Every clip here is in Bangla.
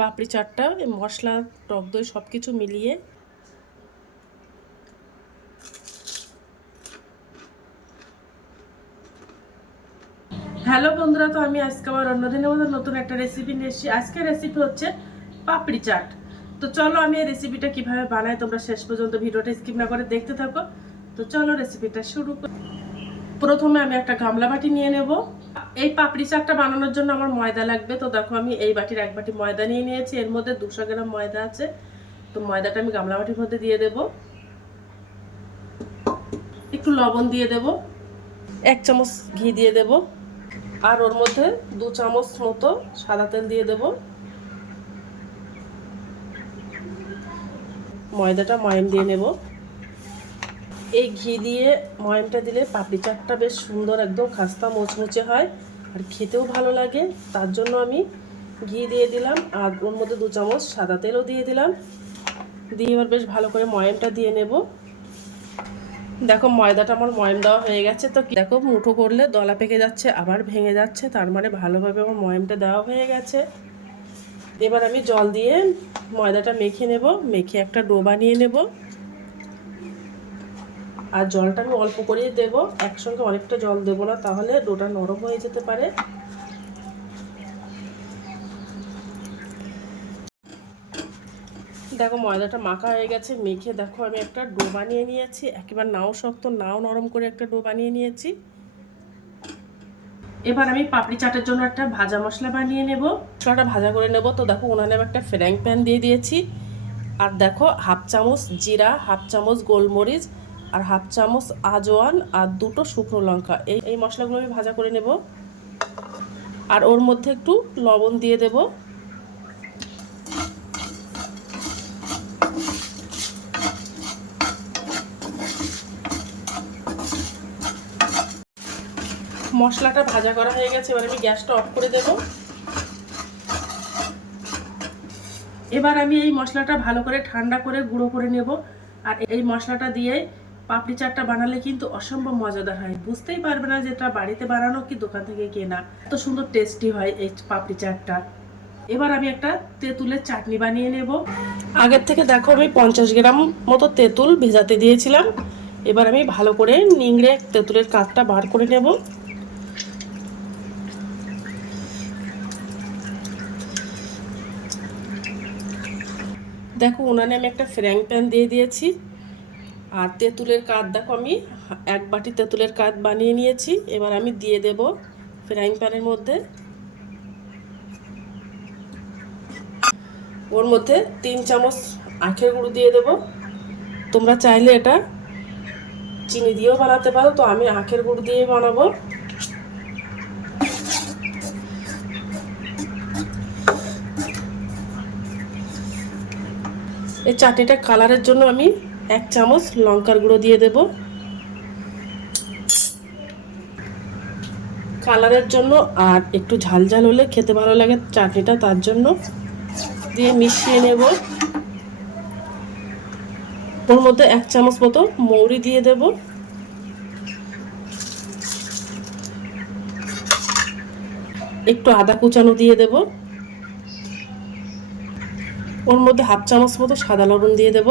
পাপড়ি চাটটা, মশলা, টক দই সব কিছু মিলিয়ে। হ্যালো বন্ধুরা, তো আমি আজকে আবার অন্যদিনের মধ্যে নতুন একটা রেসিপি নিয়ে এসেছি। আজকের রেসিপি হচ্ছে পাপড়ি চাট। তো চলো আমি এই রেসিপিটা কীভাবে বানাই, তোমরা শেষ পর্যন্ত ভিডিওটা স্কিপ না করে দেখতে থাকো। তো চলো রেসিপিটা শুরু করি। প্রথমে আমি একটা গামলা বাটি নিয়ে নেব। এই পাপড়ি চাটটা বানানোর জন্য আমার ময়দা লাগবে। তো দেখো, আমি এই বাটির এক বাটি ময়দা নিয়ে নিয়েছি। এর মধ্যে দুশো গ্রাম ময়দা আছে। তো ময়দাটা আমি গামলা বাটির মধ্যে দিয়ে দেব। একটু লবণ দিয়ে দেব। এক চামচ ঘি দিয়ে দেব। আর ওর মধ্যে দু চামচ মতো সাদা তেল দিয়ে দেব। ময়দাটা ময়ম দিয়ে নেব। এই ঘি দিয়ে ময়মটা দিলে পাপড়ি চাটটা বেশ সুন্দর একদম খাস্তা মোচমুচে হয় আর খেতেও ভালো লাগে। তার জন্য আমি ঘি দিয়ে দিলাম আর ওর মধ্যে দু চামচ সাদা তেলও দিয়ে দিলাম। দিয়ে এবার বেশ ভালো করে ময়মটা দিয়ে নেব। দেখো ময়দাটা আমার ময়ম দেওয়া হয়ে গেছে তো দেখো মুঠো করলে দলা পেকে যাচ্ছে, আবার ভেঙে যাচ্ছে, তার মানে ভালোভাবে আমার ময়মটা দেওয়া হয়ে গেছে। এবার আমি জল দিয়ে ময়দাটা মেখে নেব, মেখে একটা ডো বানিয়ে নেব। আর জলটা আমি অল্প করেই দেবো। একসঙ্গে অনেকটা জল দেবো না, তাহলে ডোটা নরম হয়ে যেতে পারে। দেখো ময়দাটা মাখা হয়ে গেছে, মেখে দেখো আমি একটা ডো বানিয়ে নিয়েছি। একেবারে নাও শক্ত, নাও নরম করে একটা ডো বানিয়ে নিয়েছি। এবার আমি পাপড়ি চাটের জন্য একটা ভাজা মশলা বানিয়ে নেব। মশলাটা ভাজা করে নেব। তো দেখো উনানে একটা ফ্রাইং প্যান দিয়ে দিয়েছি। আর দেখো হাফ চামচ জিরা, হাফ চামচ গোলমরিচ আর হাফ চামচ আজওয়ান আর দুটো শুকনো লঙ্কা। এই এই মশলাগুলো আমি ভাজা করে নেব। আর ওর মধ্যে একটু লবণ দিয়ে দেব। মশলাটা ভাজা করা হয়ে গেছে, এবার আমি গ্যাসটা অফ করে দেব। এবার আমি এই মশলাটা ভালো করে ঠান্ডা করে গুঁড়ো করে নেব। আর এই মশলাটা দিয়ে পাপড়ি চাটটা বানালে কিন্তু অসম্ভব মজাদার হয়। বুঝতেই পারবে না যেটা বাড়িতে বানানো কি দোকান থেকে কেনা। এত সুন্দর টেস্টি হয় এই পাপড়ি চাটটা। এবার আমি একটা তেঁতুলের চাটনি বানিয়ে নেব। আগের থেকে দেখো আমি পঞ্চাশ গ্রাম মতো তেঁতুল ভেজাতে দিয়েছিলাম। এবার আমি ভালো করে নিংড়ে তেঁতুলের কাঠটা বার করে নেব। দেখো উনানে আমি একটা ফ্র্যাং প্যান দিয়ে দিয়েছি। আর তেঁতুলের কাঠ দেখো আমি, এক বাটি তেঁতুলের কাঠ বানিয়ে নিয়েছি। এবার আমি দিয়ে দেব ফ্রাইং প্যানের মধ্যে। ওর মধ্যে তিন চামচ আখের গুঁড়ো দিয়ে দেব। তোমরা চাইলে এটা চিনি দিয়েও বানাতে পারো, তো আমি আখের গুঁড়ো দিয়ে বানাবো। এই চাটনিটা কালারের জন্য আমি এক চামচ লঙ্কার গুঁড়ো দিয়ে দেব। কালারের জন্য আর একটু ঝাল ঝাল হলে খেতে ভালো লাগে চাটনিটা, তার জন্য দিয়ে মিশিয়ে নেব। ওর মধ্যে এক চামচ মতো মৌরি দিয়ে দেব। একটু আদা কুচানো দিয়ে দেব। ওর মধ্যে হাফ চামচ মতো সাদা লবণ দিয়ে দেব।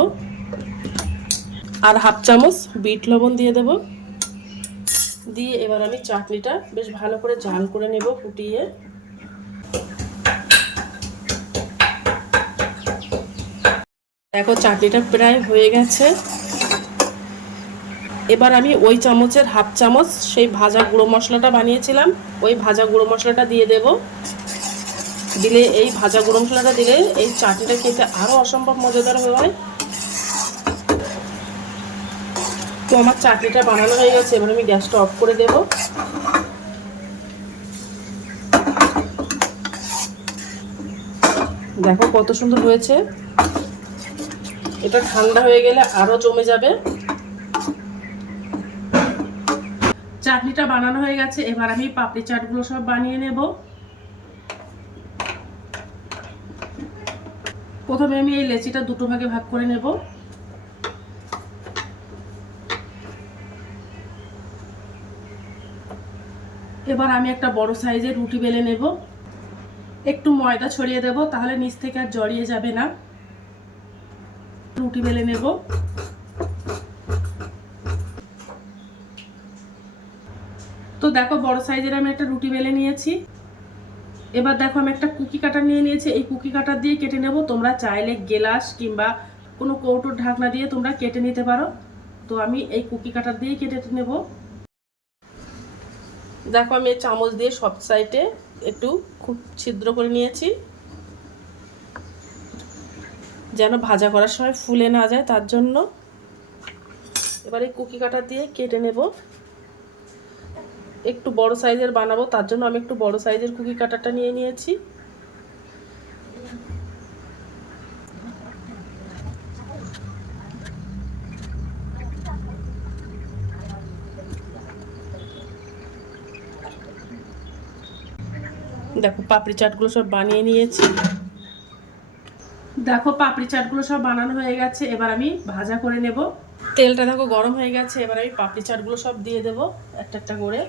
আর হাফ চামচ বিট লবণ দিয়ে দেব। দিয়ে এবার আমি চাটনিটা বেশ ভালো করে জাল করে নেব ফুটিয়ে। দেখো চাটনিটা প্রায় হয়ে গেছে। এবার আমি ওই চামচের হাফ চামচ সেই ভাজা গুঁড়ো মশলাটা বানিয়েছিলাম। ওই ভাজা গুঁড়ো মশলাটা দিয়ে দেব। দিলে এই ভাজা গুঁড়ো মশলাটা দিলে এই চাটনিটা খেতে আরও অসম্ভব মজাদার হয়ে হয়। তো আমার চাটনিটা বানানো হয়ে গেছে, এবার আমি গ্যাসটা অফ করে দেব। দেখো কত সুন্দর হয়েছে। এটা ঠান্ডা হয়ে গেলে আরও জমে যাবে। চাটনিটা বানানো হয়ে গেছে, এবার আমি পাপড়ি চাটগুলো সব বানিয়ে নেব। প্রথমে আমি এই লেচিটা দুটো ভাগে ভাগ করে নেব। এবার আমি একটা বড় সাইজের রুটি বেলে নেব। একটু ময়দা ছড়িয়ে দেব, তাহলে নিচ থেকে আর জড়িয়ে যাবে না। রুটি বেলে নেব। তো দেখো বড় সাইজের আমি একটা রুটি বেলে নিয়েছি। এবার দেখো আমি একটা কুকি কাটার নিয়ে নিয়েছি। এই কুকি কাটার দিয়ে কেটে নেব। তোমরা চাইলে গেলাস কিংবা কোনো কৌটোর ঢাকনা দিয়ে তোমরা কেটে নিতে পারো। তো আমি এই কুকি কাটার দিয়ে কেটে নেব। দেখো, আমি চামচ দিয়ে সব সাইডে একটু খুব ছিদ্র করে নিয়েছি। যেন ভাজা করার সময় ফুলে না যায়, তার জন্য এবারে কুকি কাটার দিয়ে কেটে নেব। একটু বড় সাইজের বানাবো, তার জন্য আমি একটু বড় সাইজের কুকি কাটারটা নিয়ে নিয়েছি। দেখো পাপড়ি চাটগুলো সব বানিয়ে নিয়েছি। দেখো পাপড়ি চাটগুলো সব বানানো হয়ে গেছে এবার আমি ভাজা করে নেব। তেলটা দেখো গরম হয়ে গেছে এবার আমি পাপড়ি চাটগুলো সব দিয়ে দেব একটা একটা করে।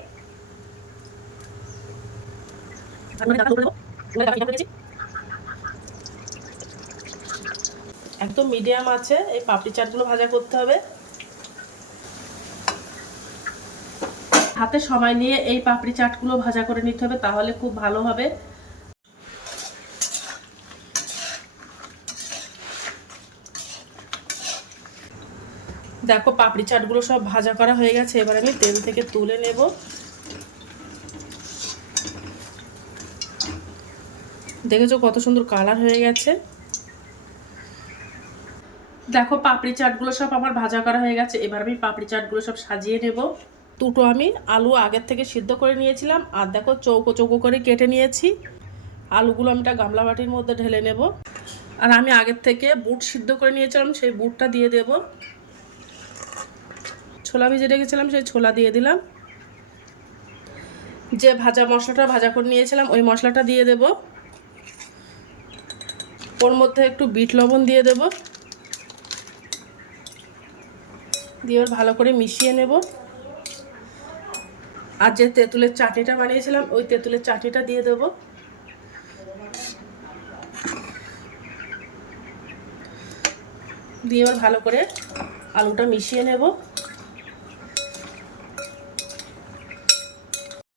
একদম মিডিয়াম আছে এই পাপড়ি চাটগুলো ভাজা করতে হবে। হাতে সময় নিয়ে এই পাপড়ি চাটগুলো ভাজা করে নিতে হবে, তাহলে খুব ভালো হবে। দেখো, পাপড়ি চাটগুলো সব ভাজা করা হয়ে গেছে, এবার আমি তেল থেকে তুলে নেব। দেখেছ কত সুন্দর কালার হয়ে গেছে? দেখো, পাপড়ি চাটগুলো সব আমার ভাজা করা হয়ে গেছে, এবার আমি পাপড়ি চাটগুলো সব সাজিয়ে নেব। দুটো আমি আলু আগের থেকে সিদ্ধ করে নিয়েছিলাম, আর দেখো চৌকো চৌকো করে কেটে নিয়েছি। আলুগুলো আমি একটা গামলা বাটির মধ্যে ঢেলে নেব। আর আমি আগের থেকে বুট সিদ্ধ করে নিয়েছিলাম, সেই বুটটা দিয়ে দেব। ছোলা ভিজে রেখেছিলাম, সেই ছোলা দিয়ে দিলাম। যে ভাজা মশলাটা ভাজা করে নিয়েছিলাম, ওই মশলাটা দিয়ে দেব। ওর মধ্যে একটু বিট লবণ দিয়ে দেব। দিয়ে ভালো করে মিশিয়ে নেব। আর যে তেঁতুলের চাটনিটা বানিয়েছিলাম, ওই তেঁতুলের চাটনিটা দিয়ে দেবো। দিয়ে এবার ভালো করে আলুটা মিশিয়ে নেব।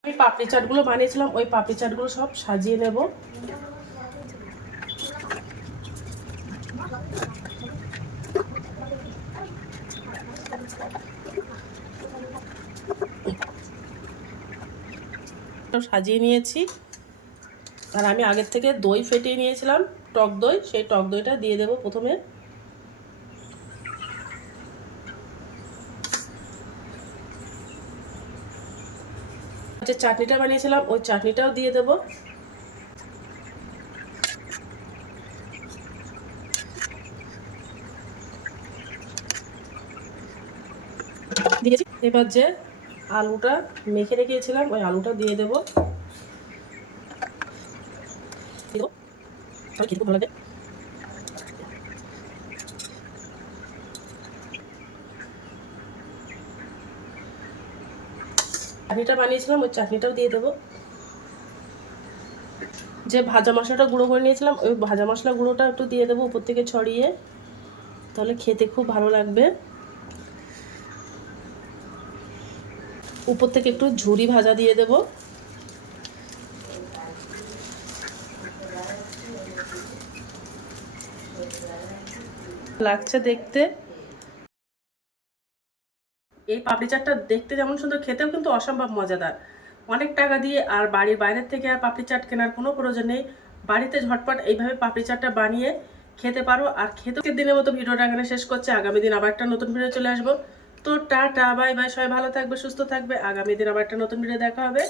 আমি পাপড়ি চাটগুলো বানিয়েছিলাম, ওই পাপড়ি চাটগুলো সব সাজিয়ে নেব। সব সাজিয়ে নিয়েছি। আর আমি আগের থেকে দই ফেটিয়ে নিয়েছিলাম, টক দই। সেই টক দইটা দিয়ে দেব প্রথমে। যে চাটনিটা বানিয়েছিলাম, ওই চাটনিটাও দিয়ে দেব। এবার যে আলুটা মেখে রেখেছিলাম, ওই আলুটা দিয়ে দেবো। চাটনিটা বানিয়েছিলাম, ওই চাটনিটাও দিয়ে দেবো। যে ভাজা মশলাটা গুঁড়ো করে নিয়েছিলাম, ওই ভাজা মশলা গুঁড়োটা একটু দিয়ে দেবো উপর থেকে ছড়িয়ে। তাহলে খেতে খুব ভালো লাগবে। উপর থেকে একটু ঝুরি ভাজা দিয়ে দেব। লাগছে দেখতে। এই পাপড়ি চাটটা দেখতে যেমন সুন্দর, খেতেও কিন্তু অসম্ভব মজাদার। অনেক টাকা দিয়ে আর বাড়ির বাইরের থেকে আর পাপড়ি চাট কেনার কোনো প্রয়োজন নেই। বাড়িতে ঝটপট এইভাবে পাপড়ি চাটটা বানিয়ে খেতে পারো। আর খেতে দিনের মতো ভিডিওটা এখানে শেষ করছে। আগামী দিন আবার একটা নতুন ভিডিও চলে আসব। তো টাটা বাই বাই সবাই ভালো থাকবে, সুস্থ থাকবে। আগামী দিন আবার একটা নতুন ভিডিও দেখা হবে।